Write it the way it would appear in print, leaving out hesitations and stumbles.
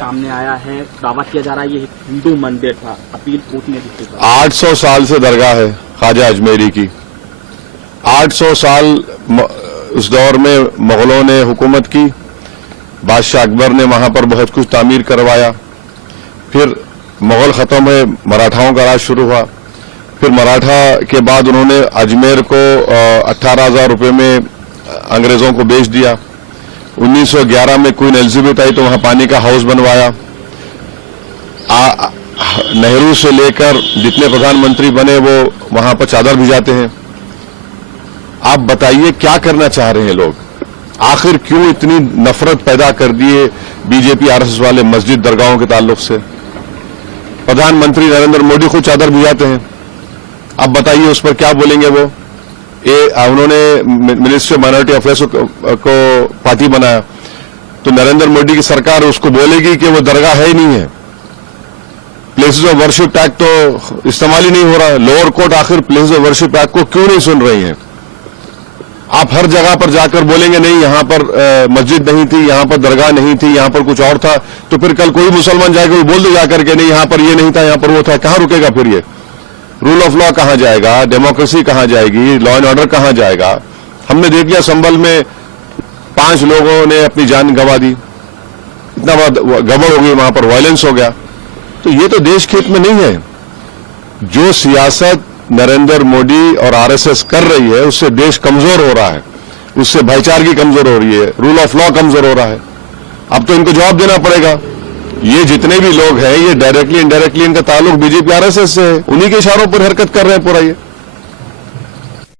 सामने आया है, दावा किया जा रहा है ये हिंदू मंदिर था। अपील कोर्ट ने दी। 800 साल से दरगाह है ख्वाजा अजमेरी की। 800 साल उस दौर में मुगलों ने हुकूमत की, बादशाह अकबर ने वहां पर बहुत कुछ तामीर करवाया। फिर मुगल खत्म हुए, मराठाओं का राज शुरू हुआ। फिर मराठा के बाद उन्होंने अजमेर को 18,000 रुपये में अंग्रेजों को बेच दिया। 1911 में क्वीन एलिजाबेथ आई तो वहां पानी का हाउस बनवाया। नेहरू से लेकर जितने प्रधानमंत्री बने वो वहां पर चादर भिजाते हैं। आप बताइए क्या करना चाह रहे हैं लोग? आखिर क्यों इतनी नफरत पैदा कर दिए बीजेपी आरएसएस वाले मस्जिद दरगाहों के ताल्लुक से? प्रधानमंत्री नरेंद्र मोदी खुद चादर भिजाते हैं। अब बताइए उस पर क्या बोलेंगे वो? उन्होंने मिनिस्ट्री ऑफ माइनॉरिटी अफेयर्स को पार्टी बनाया तो नरेंद्र मोदी की सरकार उसको बोलेगी कि वो दरगाह है ही नहीं है। प्लेसेस ऑफ वर्शिप एक्ट तो इस्तेमाल ही नहीं हो रहा है। लोअर कोर्ट आखिर प्लेसेस ऑफ वर्शिप एक्ट को क्यों नहीं सुन रही है? आप हर जगह पर जाकर बोलेंगे नहीं यहां पर मस्जिद नहीं थी, यहां पर दरगाह नहीं थी, यहां पर कुछ और था, तो फिर कल कोई मुसलमान जाकर बोल दे जाकर के नहीं यहां पर ये नहीं था, यहां पर वो था। कहां रुकेगा फिर ये? रूल ऑफ लॉ कहां जाएगा? डेमोक्रेसी कहां जाएगी? लॉ एंड ऑर्डर कहां जाएगा? हमने देख लिया संभल में 5 लोगों ने अपनी जान गंवा दी। इतना बड़ा गड़बड़ हो गई, वहां पर वायलेंस हो गया। तो ये तो देश के हित में नहीं है। जो सियासत नरेंद्र मोदी और आरएसएस कर रही है उससे देश कमजोर हो रहा है, उससे भाईचारगी कमजोर हो रही है, रूल ऑफ लॉ कमजोर हो रहा है। अब तो इनको जवाब देना पड़ेगा। ये जितने भी लोग हैं ये डायरेक्टली इनडायरेक्टली इनका ताल्लुक बीजेपी आरएसएस से है, उन्हीं के इशारों पर हरकत कर रहे हैं पूरा ये।